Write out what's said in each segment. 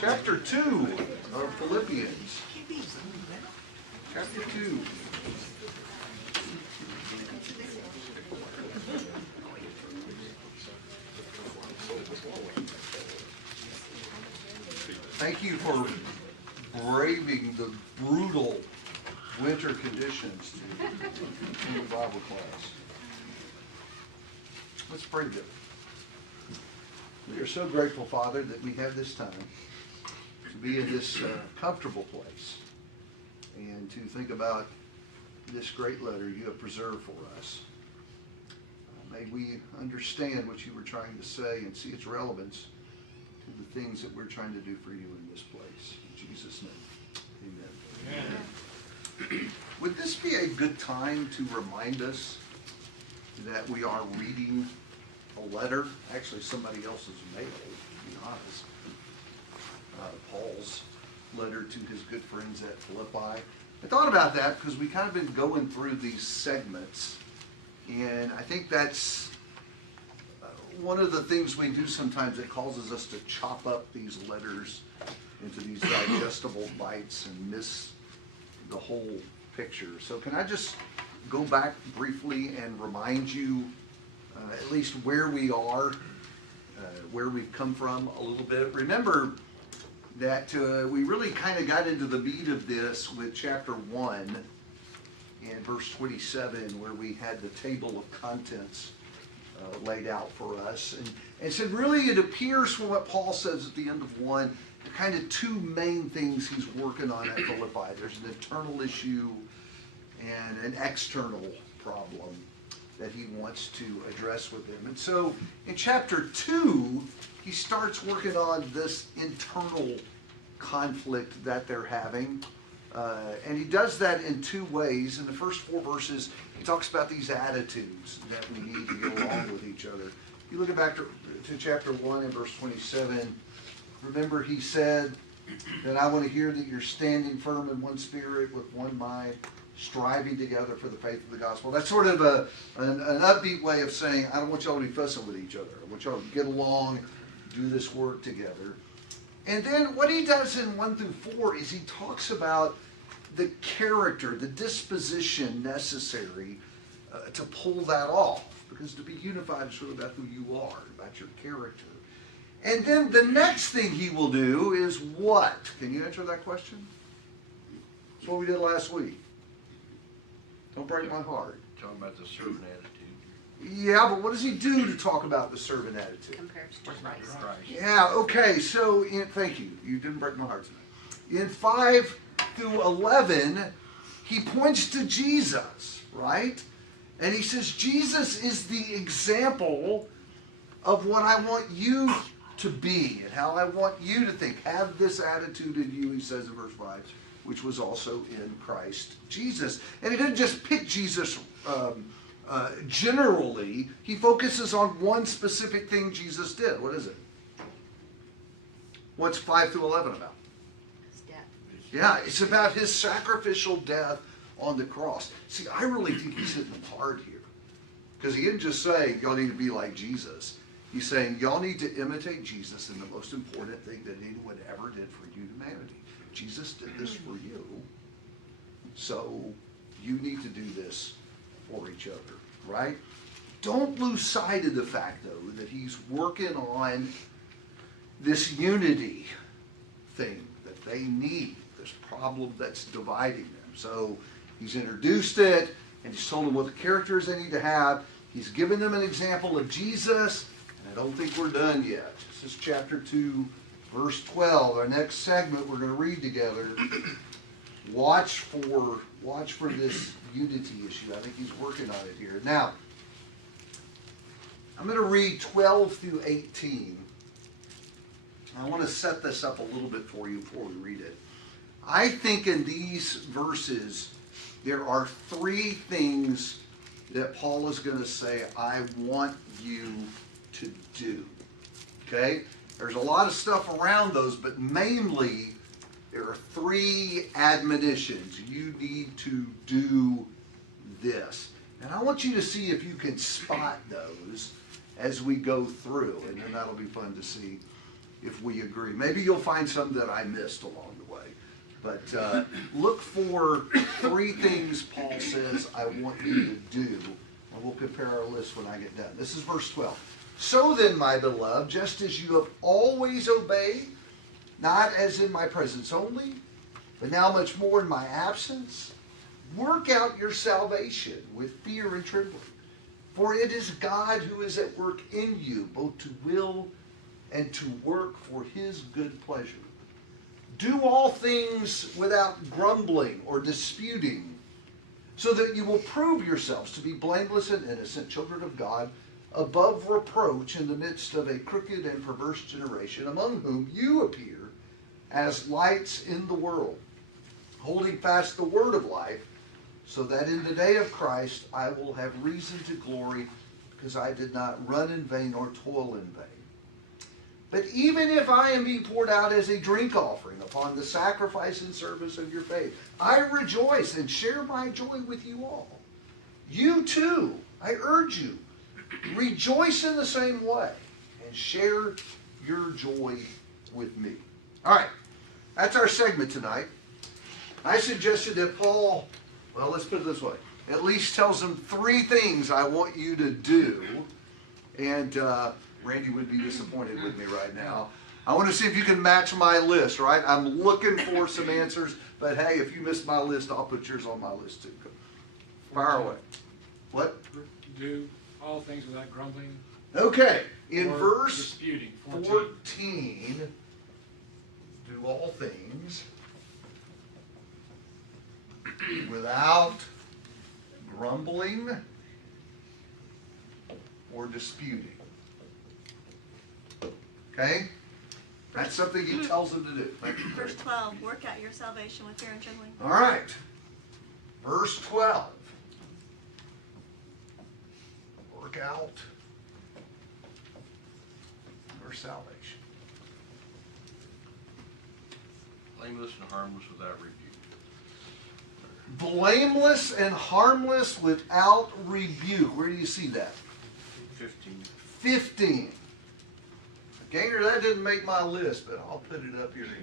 Chapter 2 of Philippians. Chapter 2. Thank you for braving the brutal winter conditions in the Bible class. Let's pray together. We are so grateful, Father, that we have this time to be in this comfortable place and to think about this great letter you have preserved for us. May we understand what you were trying to say and see its relevance to the things that we're trying to do for you in this place. In Jesus' name, amen. Amen. Would this be a good time to remind us that we are reading a letter, actually somebody else's mail, to be honest, Paul's letter to his good friends at Philippi? I thought about that because we kind of been going through these segments, and I think that's one of the things we do sometimes that causes us to chop up these letters into these digestible bites and miss the whole picture. So can I just go back briefly and remind you at least where we are, where we've come from a little bit. Remember that we really kind of got into the meat of this with chapter 1 and verse 27, where we had the table of contents laid out for us. And said really it appears from what Paul says at the end of 1, kind of two main things he's working on at Philippi. There's an internal issue and an external problem that he wants to address with them. And so in chapter 2, he starts working on this internal conflict that they're having. And he does that in two ways. In the first 4 verses, he talks about these attitudes that we need to get along with each other. If you look back to chapter 1 and verse 27, remember he said that I want to hear that you're standing firm in one spirit with one mind, striving together for the faith of the gospel. That's sort of an upbeat way of saying, I don't want y'all to be fussing with each other. I want y'all to get along, do this work together. And then what he does in 1 through 4 is he talks about the character, the disposition necessary to pull that off. Because to be unified is really about who you are, about your character. And then the next thing he will do is what? Can you answer that question? That's what we did last week. Don't break my heart. Talking about the servant attitude. Yeah, but what does he do to talk about the servant attitude? Compares to Christ. Yeah, okay, so thank you. You didn't break my heart tonight. In 5 through 11, he points to Jesus, right? And he says, Jesus is the example of what I want you to be and how I want you to think. Have this attitude in you, he says in verse 5, which was also in Christ Jesus. And he didn't just pick Jesus generally. He focuses on one specific thing Jesus did. What is it? What's 5 through 11 about? His death. Yeah, it's about his sacrificial death on the cross. See, I really think he's hitting them hard here. Because he didn't just say, y'all need to be like Jesus. He's saying, y'all need to imitate Jesus in the most important thing that anyone ever did for humanity. Jesus did this for you. So you need to do this for each other, right? Don't lose sight of the fact, though, that he's working on this unity thing that they need, this problem that's dividing them. So he's introduced it, and he's told them what the characters they need to have. He's given them an example of Jesus, and I don't think we're done yet. This is chapter 2, verse 12. Our next segment we're going to read together. Watch for this unity issue. I think he's working on it here. Now, I'm going to read 12 through 18. I want to set this up a little bit for you before we read it. I think in these verses, there are 3 things that Paul is going to say, I want you to do. Okay? There's a lot of stuff around those, but mainly there are 3 admonitions. You need to do this. And I want you to see if you can spot those as we go through, and then that'll be fun to see if we agree. Maybe you'll find some that I missed along the way. But look for 3 things Paul says I want you to do, and we'll compare our list when I get done. This is verse 12. So then, my beloved, just as you have always obeyed, not as in my presence only, but now much more in my absence, work out your salvation with fear and trembling. For it is God who is at work in you, both to will and to work for his good pleasure. Do all things without grumbling or disputing, so that you will prove yourselves to be blameless and innocent, children of God, above reproach in the midst of a crooked and perverse generation, among whom you appear as lights in the world, holding fast the word of life, so that in the day of Christ I will have reason to glory, because I did not run in vain or toil in vain. But even if I am being poured out as a drink offering upon the sacrifice and service of your faith, I rejoice and share my joy with you all. You too, I urge you, rejoice in the same way and share your joy with me. All right, that's our segment tonight. I suggested that Paul, well, let's put it this way, at least tells them 3 things I want you to do. And Randy would be disappointed with me right now. I want to see if you can match my list, right? I'm looking for some answers, but hey, if you miss my list, I'll put yours on my list too. Fire away. What? Do all things without grumbling. Okay, in or verse disputing. 14, do all things without grumbling or disputing. Okay? That's something he tells them to do. Thank you. Verse 12, work out your salvation with fear and trembling. All right. Verse 12. Work out your salvation. Blameless and harmless without rebuke. Blameless and harmless without rebuke. Where do you see that? 15. 15. Gainer, that didn't make my list, but I'll put it up here anyway.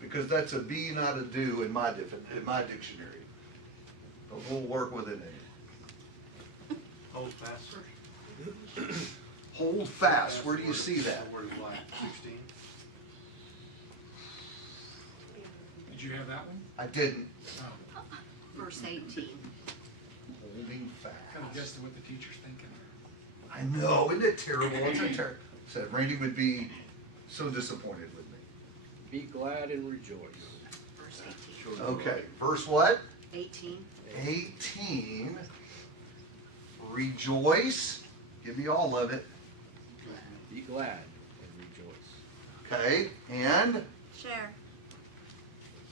Because that's a be, not a do in my dictionary. But we'll work with it anyway. Hold fast. Hold fast. Where do you see that? 16. Did you have that one? I didn't. Oh, Verse 18. Holding fast. kind of guessed what the teacher's thinking. I know, isn't it terrible? It's a terrible. Said Randy would be so disappointed with me. Be glad and rejoice. Verse 18. Okay, verse what? 18. 18. Rejoice. Give me all of it. Be glad and rejoice. Okay, and Share.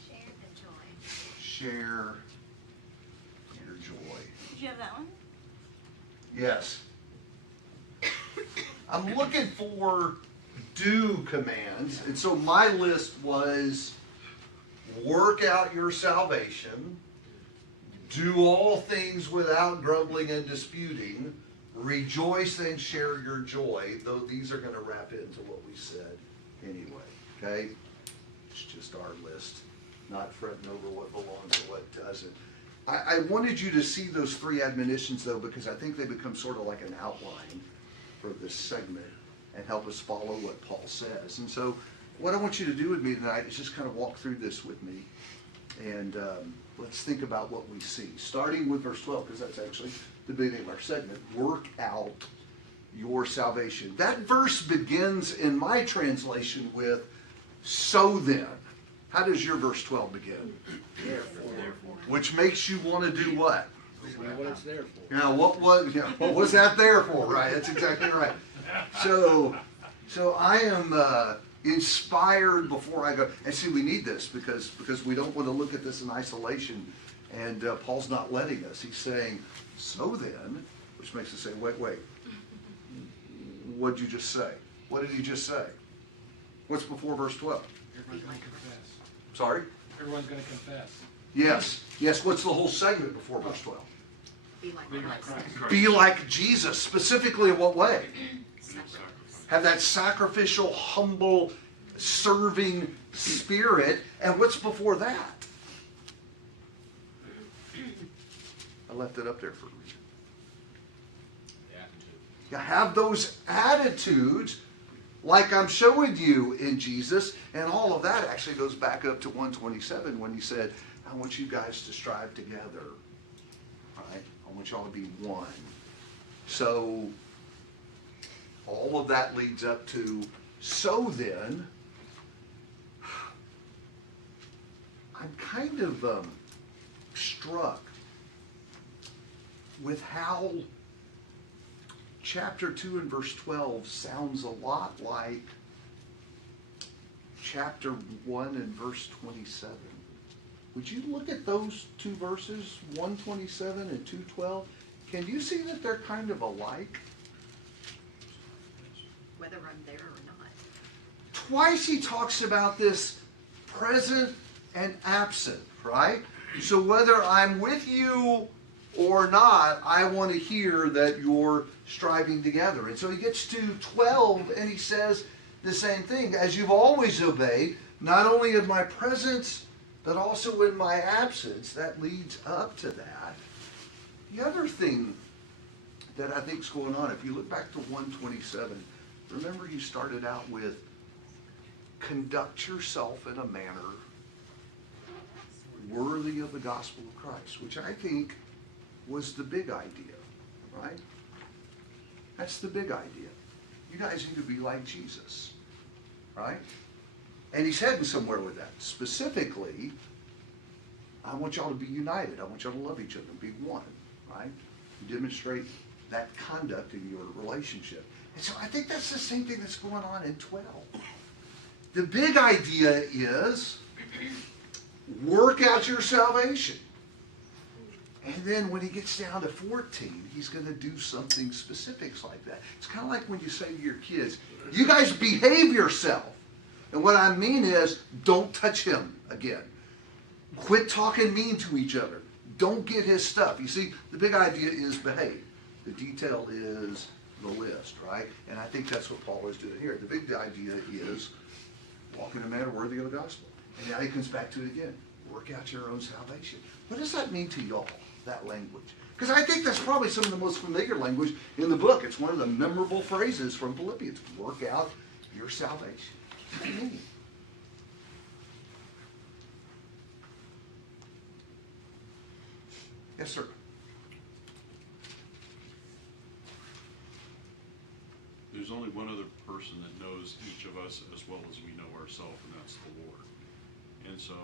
Share the joy. share your joy. Did you have that one? Yes. I'm looking for do commands, and so my list was work out your salvation, do all things without grumbling and disputing, rejoice and share your joy, though these are going to wrap into what we said anyway, okay? It's just our list, not fretting over what belongs or what doesn't. I wanted you to see those 3 admonitions, though, because I think they become sort of like an outline for this segment and help us follow what Paul says. And so what I want you to do with me tonight is just kind of walk through this with me, and let's think about what we see. Starting with verse 12, because that's actually the beginning of our segment, work out your salvation. That verse begins in my translation with, so then. How does your verse 12 begin? Therefore. Which makes you want to do what? See what it's there for. Now, what was that there for? Right, that's exactly right. So I am inspired before I go. And see, we need this because we don't want to look at this in isolation. And Paul's not letting us. He's saying, so then, which makes us say, wait. What did you just say? What did he just say? What's before verse 12? Everyone's going to confess. Sorry? Everyone's going to confess. Yes. What's the whole segment before verse 12? Be like Be like Christ. Christ. Be like Jesus. Specifically in what way? Sacrifice. Have that sacrificial, humble, serving spirit. And what's before that? I left it up there for a reason. The attitude. You have those attitudes like I'm showing you in Jesus, and all of that actually goes back up to 127 when he said, I want you guys to strive together. Right? I want y'all to be one. So all of that leads up to, so then, I'm kind of struck with how chapter 2 and verse 12 sounds a lot like chapter 1 and verse 27. Would you look at those two verses, 127 and 212? Can you see that they're kind of alike? Whether I'm there or not. Twice he talks about this present and absent, right? So whether I'm with you or not, I want to hear that you're striving together. And so he gets to 12 and he says the same thing. As you've always obeyed, not only in my presence, but also in my absence. That leads up to that. The other thing that I think is going on, if you look back to 127, remember he started out with, conduct yourself in a manner worthy of the gospel of Christ, which I think was the big idea, right? That's the big idea. You guys need to be like Jesus, right? And he's heading somewhere with that. Specifically, I want y'all to be united. I want y'all to love each other and be one, right? Demonstrate that conduct in your relationship. And so I think that's the same thing that's going on in 12. The big idea is work out your salvation. And then when he gets down to 14, he's going to do something specifics like that. It's kind of like when you say to your kids, you guys behave yourself. And what I mean is, don't touch him again. Quit talking mean to each other. Don't get his stuff. You see, the big idea is behave. The detail is the list, right? And I think that's what Paul is doing here. The big idea is walk in a manner worthy of the gospel. And now he comes back to it again. Work out your own salvation. What does that mean to y'all, that language? Because I think that's probably some of the most familiar language in the book. It's one of the memorable phrases from Philippians. Work out your salvation. What does that mean? Yes, sir. There's only one other person that knows each of us as well as we know ourselves, and that's the Lord. And so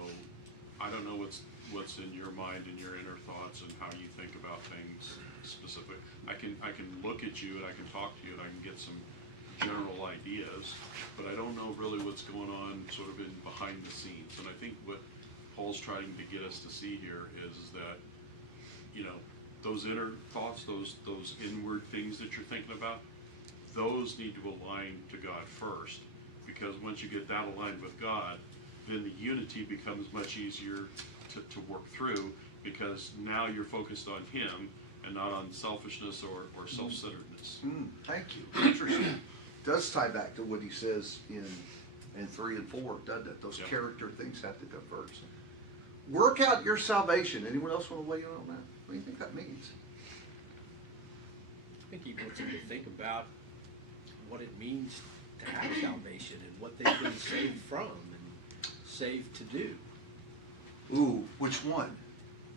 I don't know what's in your mind and your inner thoughts and how you think about things specific. I can look at you and I can talk to you and I can get some general ideas, but I don't know really what's going on sort of in behind the scenes. And I think what Paul's trying to get us to see here is that, you know, those inner thoughts, those inward things that you're thinking about, those need to align to God first, because once you get that aligned with God, then the unity becomes much easier to work through, because now you're focused on Him and not on selfishness or self-centeredness. Thank you. Interesting. Does tie back to what he says in 3 and 4, doesn't it? Those character things have to come first. Work out your salvation. Anyone else want to weigh in on that? What do you think that means? I think he wants you to think about what it means to have salvation and what they've been saved from and saved to do. Ooh, which one?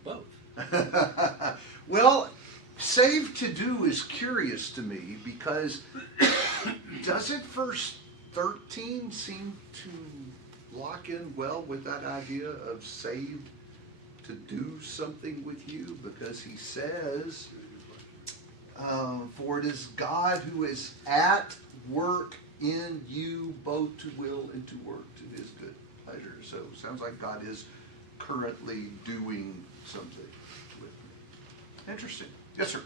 Both. Well, saved to do is curious to me, because doesn't verse 13 seem to lock in well with that idea of saved to do something with you? Because he says, for it is God who is at work in you both to will and to work to his good pleasure. So it sounds like God is currently doing something with me. Interesting. Yes, sir.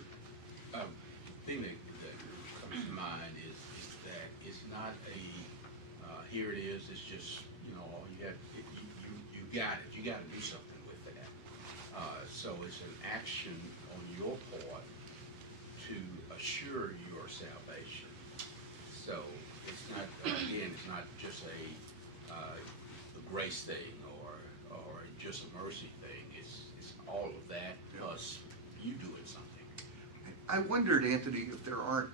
Thing that comes to mind is that it's not a here it is. It's just, you know, you got it. You got to do something with that. So it's an action on your part assure your salvation. So it's not, again, it's not just a grace thing or just a mercy thing. It's all of that plus you doing something. I wondered, Anthony, if there aren't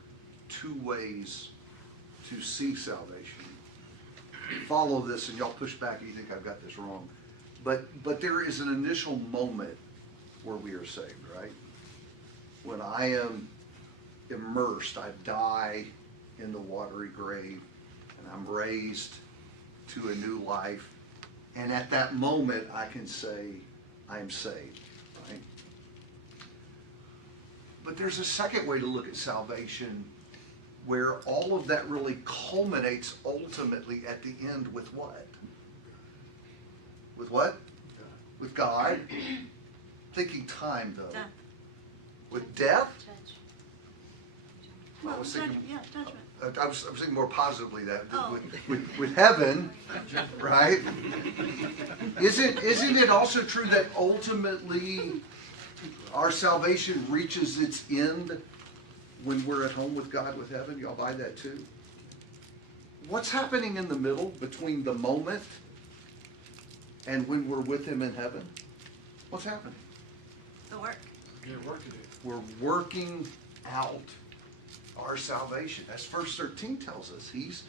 two ways to see salvation. Follow this, and y'all push back if you think I've got this wrong. But there is an initial moment where we are saved, right? When I am immersed, I die in the watery grave, and I'm raised to a new life. And at that moment, I can say, I'm saved, right? But there's a second way to look at salvation where all of that really culminates ultimately at the end with what? With what? With God. Thinking time, though. Death. With death? Well, I was thinking, judgment. I was thinking more positively that Oh. with heaven, right? Isn't it also true that ultimately our salvation reaches its end when we're at home with God with heaven? Y'all buy that too? What's happening in the middle between the moment and when we're with Him in heaven? What's happening? The work. You have work to do. We're working out our salvation. As verse 13 tells us, He's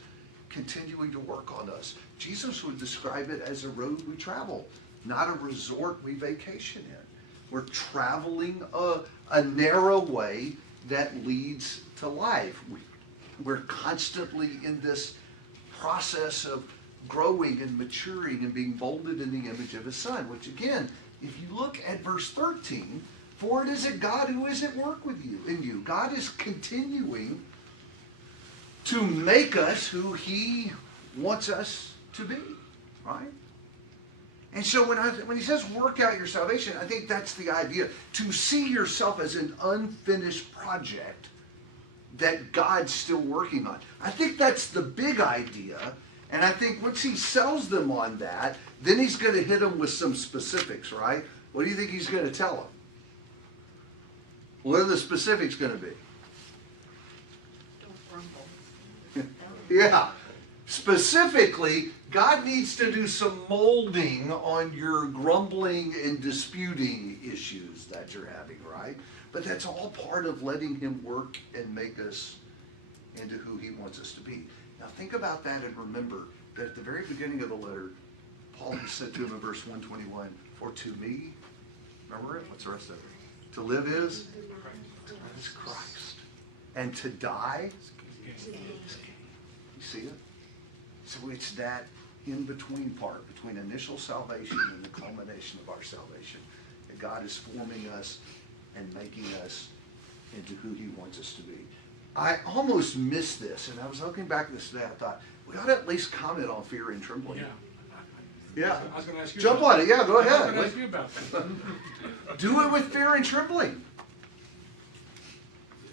continuing to work on us. Jesus would describe it as a road we travel, not a resort we vacation in. We're traveling a narrow way that leads to life. We're constantly in this process of growing and maturing and being molded in the image of His Son, which again, if you look at verse 13, for it is a God who is at work with you, in you. God is continuing to make us who He wants us to be, right? And so when He says work out your salvation, I think that's the idea. To see yourself as an unfinished project that God's still working on. I think that's the big idea. And I think once He sells them on that, then He's going to hit them with some specifics, right? What do you think He's going to tell them? What are the specifics going to be? Don't grumble. Yeah. Specifically, God needs to do some molding on your grumbling and disputing issues that you're having, right? But that's all part of letting Him work and make us into who He wants us to be. Now think about that and remember that at the very beginning of the letter, Paul said to him in verse 121, for to me, remember it? What's the rest of it? To live is Christ. And to die is gain. You see it? So it's that in-between part between initial salvation and the culmination of our salvation. That God is forming us and making us into who He wants us to be. I almost missed this, and I was looking back at this today. I thought, we ought to at least comment on fear and trembling. Yeah. I was going to ask you. Jump about on it. Yeah, go that. I was ahead. going to ask you about that. Do it with fear and trembling.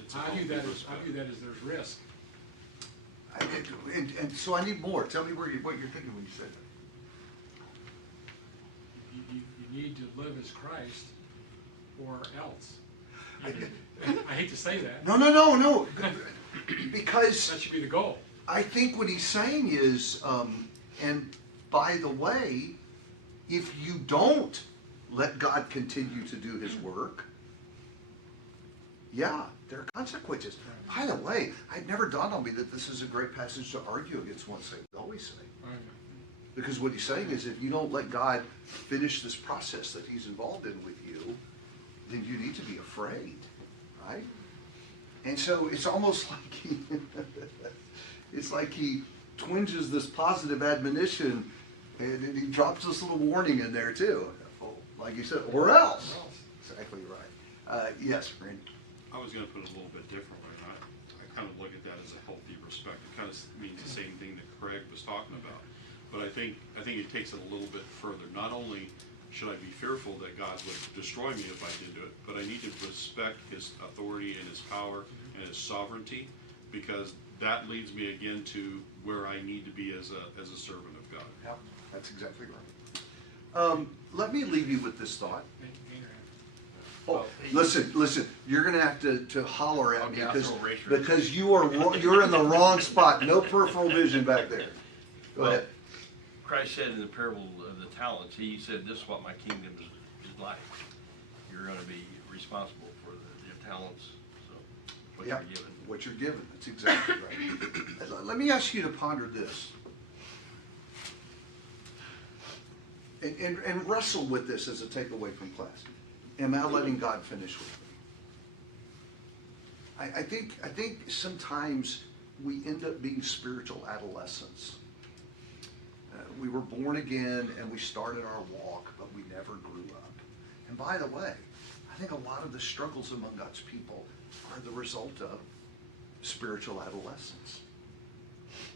It's a I view healthy that respect. as there's risk. And so I need more. Tell me what you're thinking when you say that. You need to live as Christ or else. I hate to say that. No. Because That should be the goal. I think what he's saying is, and by the way, if you don't let God continue to do His work, yeah, there are consequences. By the way, it never dawned on me that this is a great passage to argue against once saved, always saved. Because what he's saying is if you don't let God finish this process that He's involved in with you, then you need to be afraid, right? And so it's almost like he twinges this positive admonition and he drops this little warning in there too. Like you said, or else. Exactly right. Yes, Brent. I was going to put it a little bit differently. I kind of look at that as a healthy respect. It kind of means the same thing that Craig was talking about. But I think it takes it a little bit further. Not only should I be fearful that God would destroy me if I did do it, but I need to respect His authority and His power and His sovereignty, because that leads me again to where I need to be as a servant of God. Yep, that's exactly right. Let me leave you with this thought. Oh, listen, you're gonna have to holler at me Okay, I'll because, throw a racer. because you're in the wrong spot. No peripheral vision back there. Go Well, ahead. Christ said in the parable of the talents, he said, this is what my kingdom is like. You're gonna be responsible for your talents, so, what Yeah, you're given. what you're given, that's exactly right. Let me ask you to ponder this. And wrestle with this as a takeaway from class. Am I letting God finish with me? I think sometimes we end up being spiritual adolescents. We were born again and we started our walk, but we never grew up. And by the way, I think a lot of the struggles among God's people are the result of spiritual adolescence.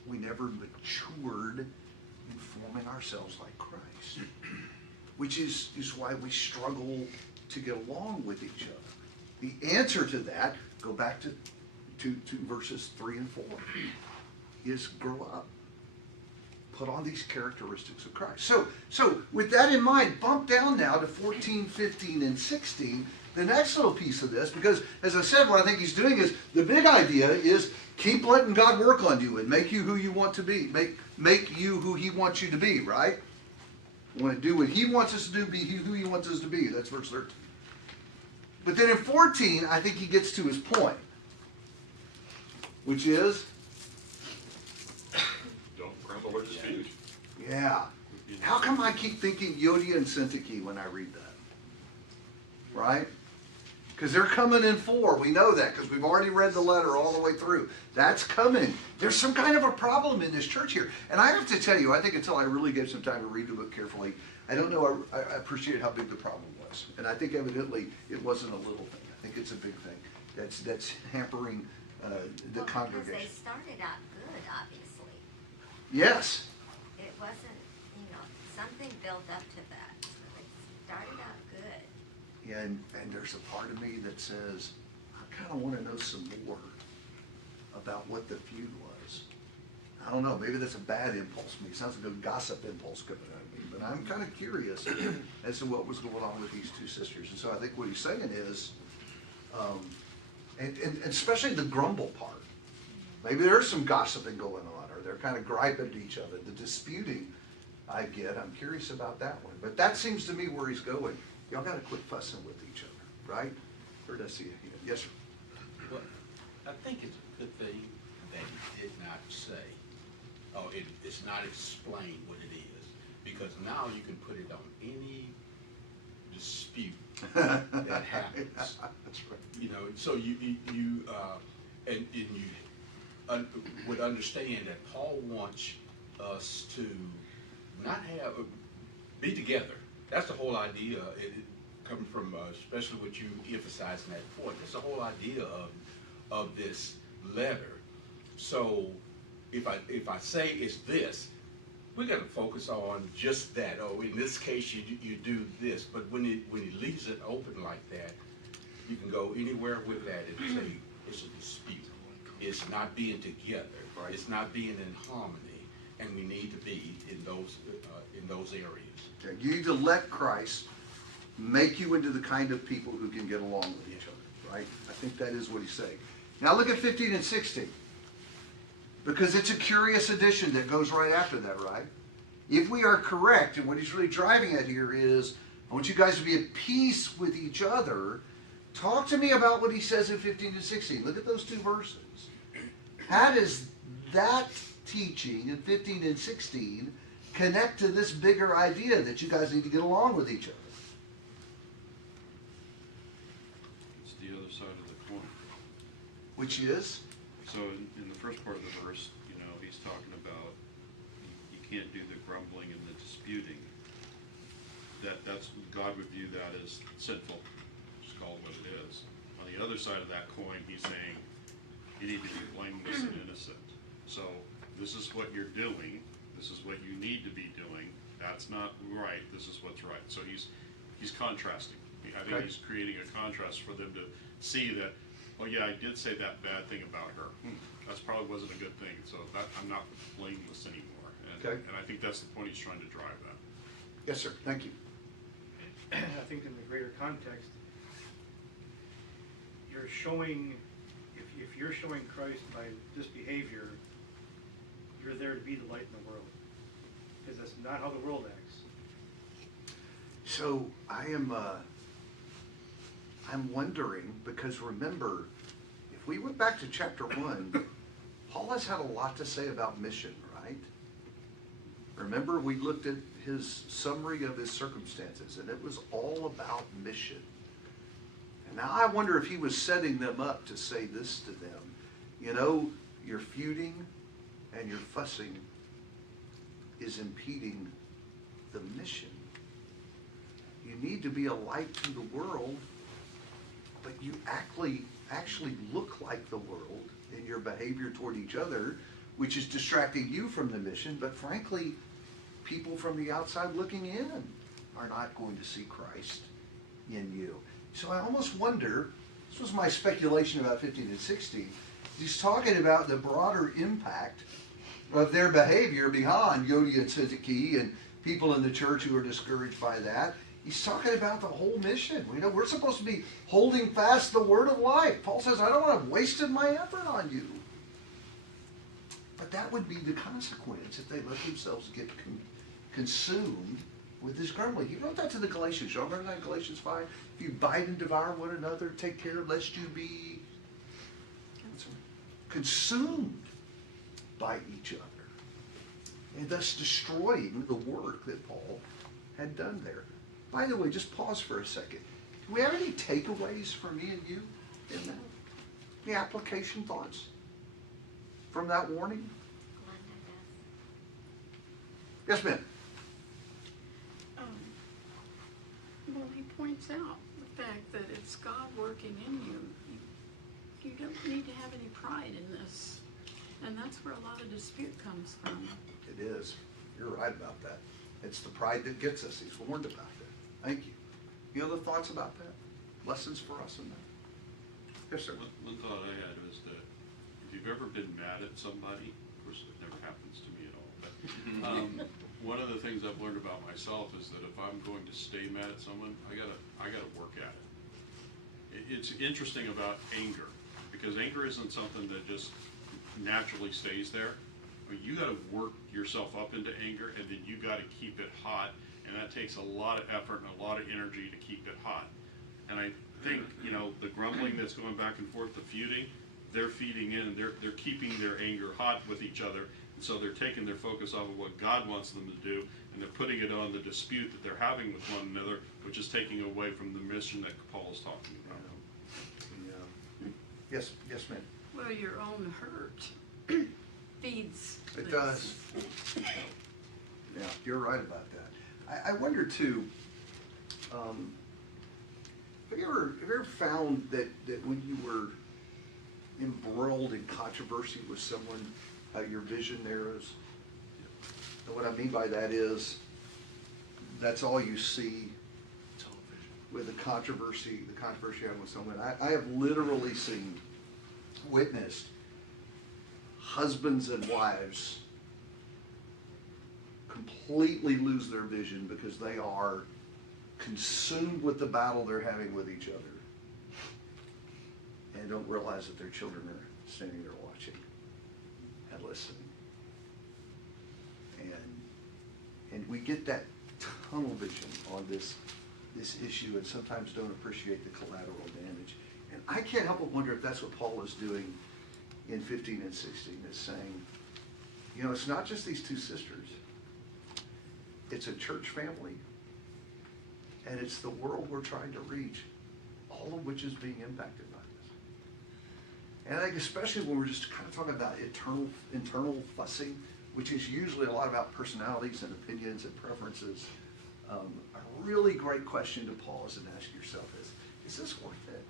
We never matured in forming ourselves like Christ, which is why we struggle to get along with each other. The answer to that, go back to verses 3 and 4, is grow up. Put on these characteristics of Christ. So with that in mind, bump down now to 14, 15, and 16, the next little piece of this, because as I said, what I think he's doing is, the big idea is keep letting God work on you and make you who you want to be. Make you who he wants you to be, right? We want to do what he wants us to do, be who he wants us to be. That's verse 13. But then in 14, I think he gets to his point, which is, Don't grumble or dispute. yeah. How come I keep thinking Yodia and Syntyche when I read that? Right? Because they're coming in 4. We know that because we've already read the letter all the way through. That's coming. There's some kind of a problem in this church here. And I have to tell you, I think until I really gave some time to read the book carefully, I don't know, I appreciate how big the problem was. And I think evidently it wasn't a little thing. I think it's a big thing that's hampering the congregation. Because they started out good, obviously. Yes. It wasn't, something built up to that. So they started out good. And there's a part of me that says, I kind of want to know some more about what the feud was. I don't know, maybe that's a bad impulse to me. It sounds like a gossip impulse coming out of me. But I'm kind of curious as to what was going on with these two sisters. And so I think what he's saying is, and especially the grumble part. Maybe there's some gossiping going on, or they're kind of griping to each other. The disputing, I get. I'm curious about that one. But that seems to me where he's going. Y'all got to quit fussing with each other, right? Or does he? Yes, sir. Well, I think it's a good thing that he did not say, it's not explained what it is, because now you can put it on any dispute that happens. That's right. So you would understand that Paul wants us to not be together. That's the whole idea. It coming from, especially what you emphasize in that point. That's the whole idea of this letter. So if I say it's this, we got to focus on just that. Oh, in this case, you do this. But when he leaves it open like that, you can go anywhere with that and say it's a dispute. It's not being together. Right. It's not being in harmony, and we need to be in those areas. Okay. You need to let Christ make you into the kind of people who can get along with each other, right? I think that is what he's saying. Now look at 15 and 16. Because it's a curious addition that goes right after that, right? If we are correct, and what he's really driving at here is, I want you guys to be at peace with each other. Talk to me about what he says in 15 and 16. Look at those two verses. How does that teaching in 15 and 16 connect to this bigger idea that you guys need to get along with each other? It's the other side of the coin. Which is? So in the first part of the verse, he's talking about you can't do the grumbling and the disputing. That's God would view that as sinful. Just call it what it is. On the other side of that coin, he's saying you need to be blameless and innocent. So this is what you're doing. This is what you need to be doing. That's not right. This is what's right. So he's contrasting. I think he's creating a contrast for them to see that, oh yeah, I did say that bad thing about her. That probably wasn't a good thing. So I'm not blameless anymore. And I think that's the point he's trying to drive at. Yes, sir. Thank you. I think in the greater context, you're showing, if you're showing Christ by this behavior, you're there to be the light in the world. Because that's not how the world acts. So I'm wondering, because remember, if we went back to chapter 1, Paul has had a lot to say about mission, right? Remember, we looked at his summary of his circumstances, and it was all about mission. And now I wonder if he was setting them up to say this to them. You know, your feuding and your fussing is impeding the mission. You need to be a light to the world, but you actually look like the world in your behavior toward each other, which is distracting you from the mission. But frankly, people from the outside looking in are not going to see Christ in you. So I almost wonder, this was my speculation about 15 and 16, he's talking about the broader impact of their behavior beyond Yodi and Syntyche and people in the church who are discouraged by that. He's talking about the whole mission. You know, we're supposed to be holding fast the word of life. Paul says, I don't want to have wasted my effort on you. But that would be the consequence if they let themselves get consumed with this grumbling. He wrote that to the Galatians. Y'all remember that in Galatians 5? If you bite and devour one another, take care lest you be consumed by each other, and thus destroying the work that Paul had done there. By the way, just pause for a second. Do we have any takeaways for me and you in that? Any application thoughts from that warning? Yes, ma'am. Well, he points out the fact that it's God working in you. You don't need to have any pride in this. And that's where a lot of dispute comes from. It is. You're right about that. It's the pride that gets us. He's warned about that. Thank you. You other thoughts about that? Lessons for us in that? Yes, sir. One thought I had was that if you've ever been mad at somebody, of course it never happens to me at all, but one of the things I've learned about myself is that if I'm going to stay mad at someone, I gotta work at it. It's interesting about anger, because anger isn't something that just naturally stays there. I mean, you got to work yourself up into anger, and then you got to keep it hot, and that takes a lot of effort and a lot of energy to keep it hot. And I think, you know, the grumbling that's going back and forth, the feuding, they're feeding in, and they're keeping their anger hot with each other, and so they're taking their focus off of what God wants them to do, and they're putting it on the dispute that they're having with one another, which is taking away from the mission that Paul is talking about. Yeah. Yes, ma'am. Well, your own hurt feeds It this. does. Yeah, you're right about that. I wonder too, have you ever found that when you were embroiled in controversy with someone, your vision narrows? And what I mean by that is, that's all you see with the controversy I'm with someone. I have literally witnessed husbands and wives completely lose their vision because they are consumed with the battle they're having with each other and don't realize that their children are standing there watching and listening. And we get that tunnel vision on this issue and sometimes don't appreciate the collateral damage. And I can't help but wonder if that's what Paul is doing in 15 and 16, is saying, you know, it's not just these two sisters. It's a church family. And it's the world we're trying to reach, all of which is being impacted by this. And I think especially when we're just kind of talking about internal fussing, which is usually a lot about personalities and opinions and preferences, a really great question to pause and ask yourself is this worth it?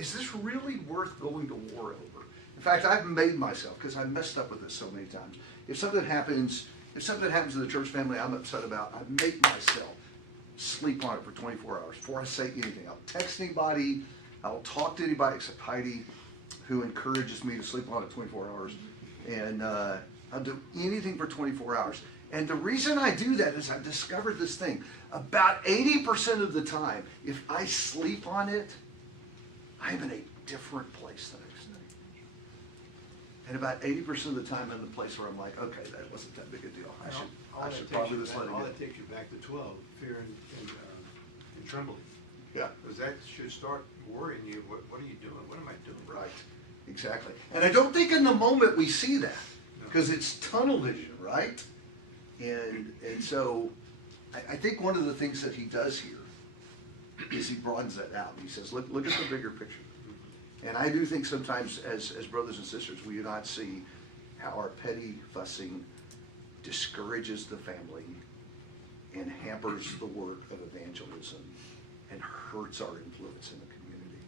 Is this really worth going to war over? In fact, I've made myself, because I've messed up with this so many times, if something happens in the church family I'm upset about, I make myself sleep on it for 24 hours before I say anything. I'll text anybody, I'll talk to anybody except Heidi, who encourages me to sleep on it 24 hours. And I'll do anything for 24 hours. And the reason I do that is I've discovered this thing. About 80% of the time, if I sleep on it, I'm in a different place the next day. And about 80% of the time, I'm in the place where I'm like, okay, that wasn't that big a deal. I should probably just let it All go. that takes you back to 12, fear and trembling. Yeah. Because that should start worrying you, what are you doing? What am I doing? Right, exactly. And I don't think in the moment we see that, because it's tunnel vision, right? And so I think one of the things that he does here is he broadens that out. He says, look at the bigger picture. And I do think sometimes as brothers and sisters, we do not see how our petty fussing discourages the family and hampers the work of evangelism and hurts our influence in the community.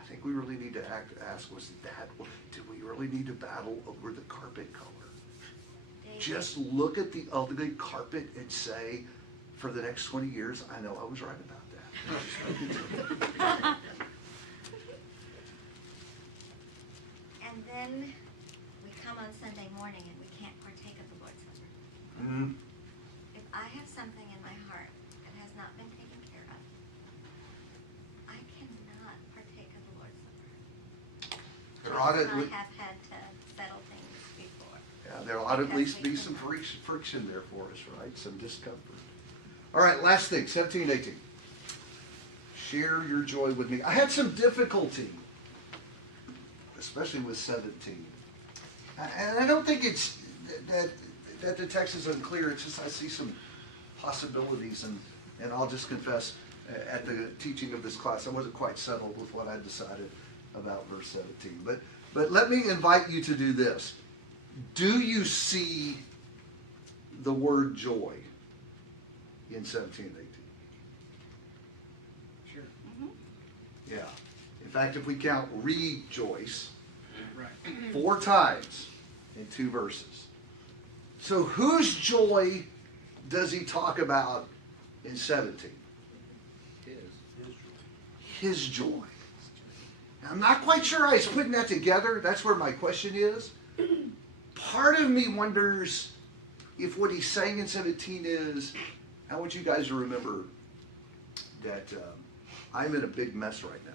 I think we really need to ask, do we really need to battle over the carpet color? Just look at the ugly carpet and say, for the next 20 years, I know I was right about that. And then we come on Sunday morning and we can't partake of the Lord's Supper. Mm. If I have something in my heart that has not been taken care of, I cannot partake of the Lord's Supper. There ought to, I have had to settle things before. yeah, there ought to at least be some friction there for us, right? Some discomfort. All right, last thing, 17 and 18. Share your joy with me. I had some difficulty, especially with 17. And I don't think it's that the text is unclear. It's just I see some possibilities, and I'll just confess, at the teaching of this class, I wasn't quite settled with what I decided about verse 17. But let me invite you to do this. Do you see the word joy in 17 and 18? Sure. Yeah. In fact, if we count rejoice, Right. 4 times in 2 verses. So whose joy does he talk about in 17? His joy. Now, I'm not quite sure I was putting that together. That's where my question is. Part of me wonders if what he's saying in 17 is, I want you guys to remember that I'm in a big mess right now.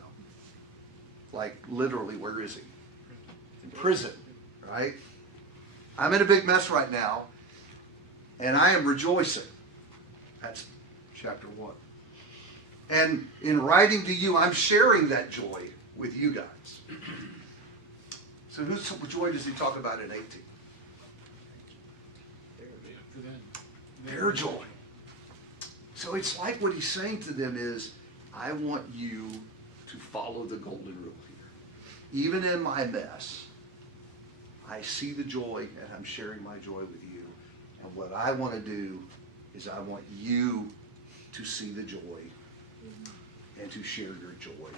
Like, literally, where is he? In prison, right? I'm in a big mess right now, and I am rejoicing. That's chapter 1. And in writing to you, I'm sharing that joy with you guys. So whose joy does he talk about in 18? For them. Their joy. So it's like what he's saying to them is, I want you to follow the golden rule here. Even in my mess, I see the joy, and I'm sharing my joy with you. And what I want to do is I want you to see the joy and to share your joy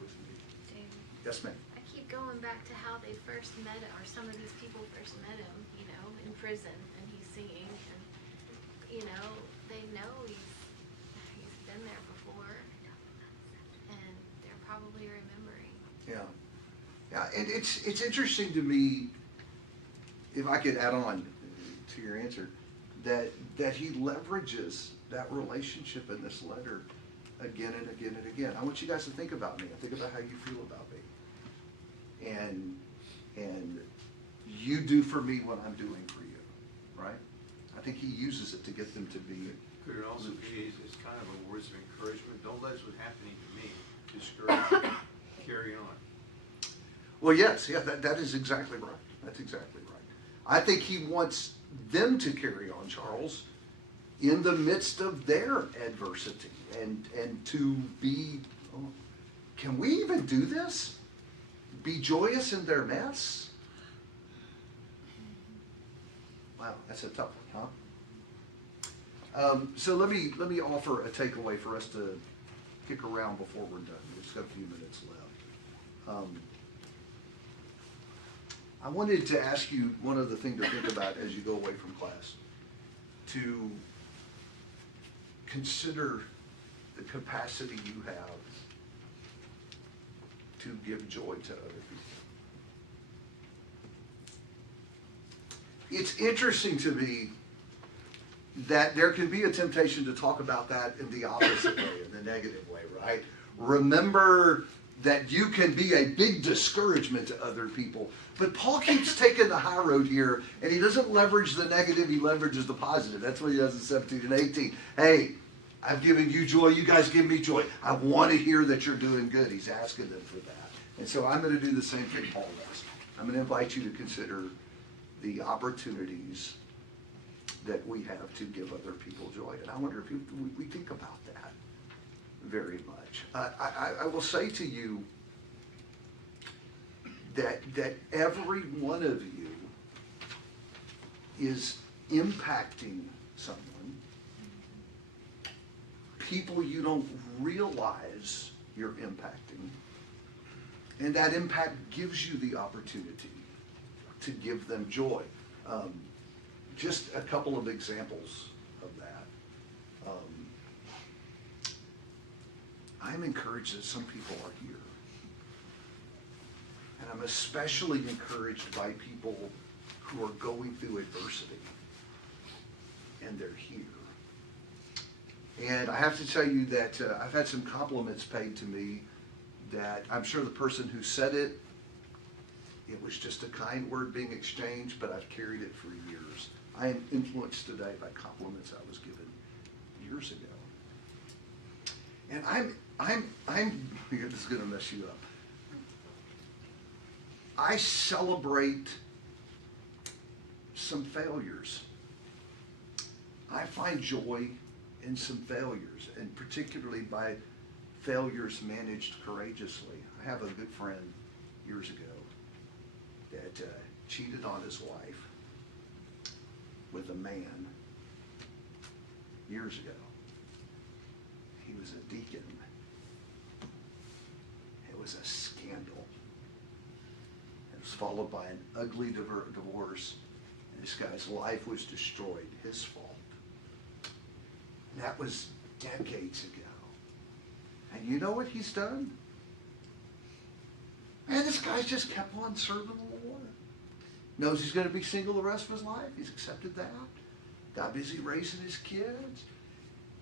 with me. David, Yes, ma'am. I keep going back to how they first met, or some of these people first met him, you know, in prison, and he's singing, and, you know, they know he's been there before, and they're probably remembering. Yeah. Yeah, and it's interesting to me, if I could add on to your answer, that he leverages that relationship in this letter again and again and again. I want you guys to think about me. Think about how you feel about me. And you do for me what I'm doing for you, right? I think he uses it to get them to be. Could it also be, it's kind of a words of encouragement? Don't let what's happening to me discourage you. Carry on. Well, yes, yeah, that is exactly right. That's exactly right. I think he wants them to carry on, Charles, in the midst of their adversity and to be, can we even do this? Be joyous in their mess? Wow, that's a tough one, huh? So let me offer a takeaway for us to kick around before we're done. We've just got a few minutes left. I wanted to ask you one other thing to think about as you go away from class, to consider the capacity you have to give joy to other people. It's interesting to me that there can be a temptation to talk about that in the opposite way, in the negative way, right? Remember that you can be a big discouragement to other people. But Paul keeps taking the high road here, and he doesn't leverage the negative, he leverages the positive. That's what he does in 17 and 18. Hey, I've given you joy, you guys give me joy. I want to hear that you're doing good. He's asking them for that. And so I'm going to do the same thing Paul does. I'm going to invite you to consider the opportunities that we have to give other people joy. And I wonder if we think about that very much. I will say to you that every one of you is impacting someone, people you don't realize you're impacting, and that impact gives you the opportunity to give them joy. Just a couple of examples of that. I'm encouraged that some people are here. And I'm especially encouraged by people who are going through adversity. And they're here. And I have to tell you that I've had some compliments paid to me that I'm sure the person who said it, it was just a kind word being exchanged, but I've carried it for years. I am influenced today by compliments I was given years ago. And this is going to mess you up. I celebrate some failures. I find joy in some failures, and particularly by failures managed courageously. I have a good friend years ago that cheated on his wife with a man years ago. He was a deacon. It was a scandal. It was followed by an ugly divorce. And this guy's life was destroyed, his fault. And that was decades ago. And you know what he's done? Man, this guy's just kept on serving the Lord. Knows he's going to be single the rest of his life. He's accepted that. Got busy raising his kids.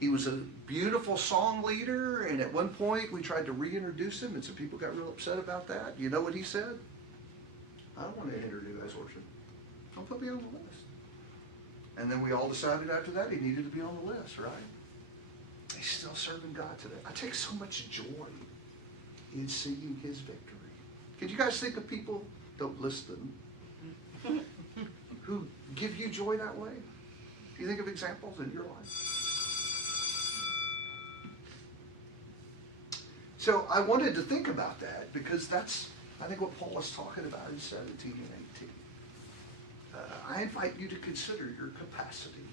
He was a beautiful song leader, and at one point we tried to reintroduce him, and some people got real upset about that. You know what he said? I don't want to enter you guys worship. Don't put me on the list. And then we all decided after that he needed to be on the list, right? He's still serving God today. I take so much joy in seeing his victory. Could you guys think of people, don't list them, who give you joy that way? Do you think of examples in your life? So I wanted to think about that because that's, I think, what Paul is talking about in 17 and 18. I invite you to consider your capacity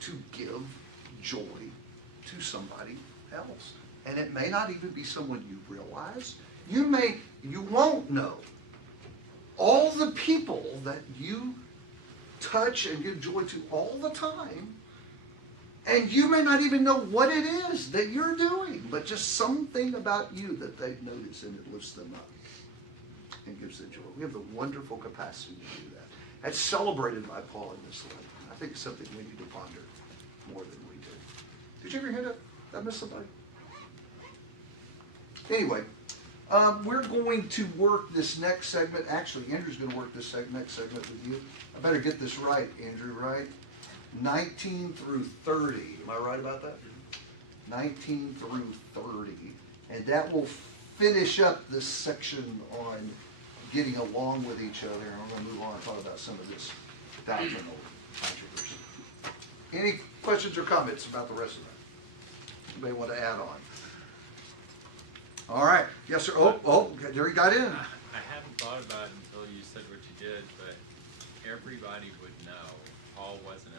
to give joy to somebody else. And it may not even be someone you realize. You won't know all the people that you touch and give joy to all the time. And you may not even know what it is that you're doing, but just something about you that they've noticed, and it lifts them up and gives them joy. We have the wonderful capacity to do that. That's celebrated by Paul in this letter. I think it's something we need to ponder more than we do. Did you ever hear that? Did I miss somebody? Anyway, we're going to work this next segment. Actually, Andrew's going to work this next segment with you. I better get this right, Andrew, right? 19 through 30. Am I right about that? 19 through 30. And that will finish up this section on getting along with each other. And we're going to move on and talk about some of this doctrinal controversy. Any questions or comments about the rest of that? Anybody want to add on? All right. Yes, sir. Oh, there he got in. I hadn't thought about it until you said what you did, but everybody would know. Paul wasn't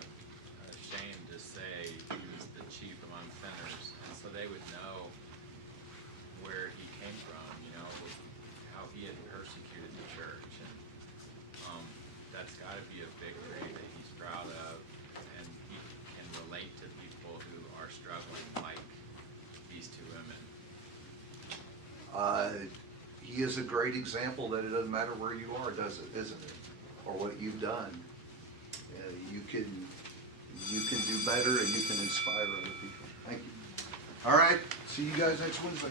ashamed to say he was the chief among sinners, and so they would know where he came from, how he had persecuted the church, and that's got to be a victory that he's proud of, and he can relate to people who are struggling like these two women. He is a great example that it doesn't matter where you are, does it? Isn't it? Or what you've done. You can You can do better and you can inspire other people. Thank you. All right, see you guys next Wednesday.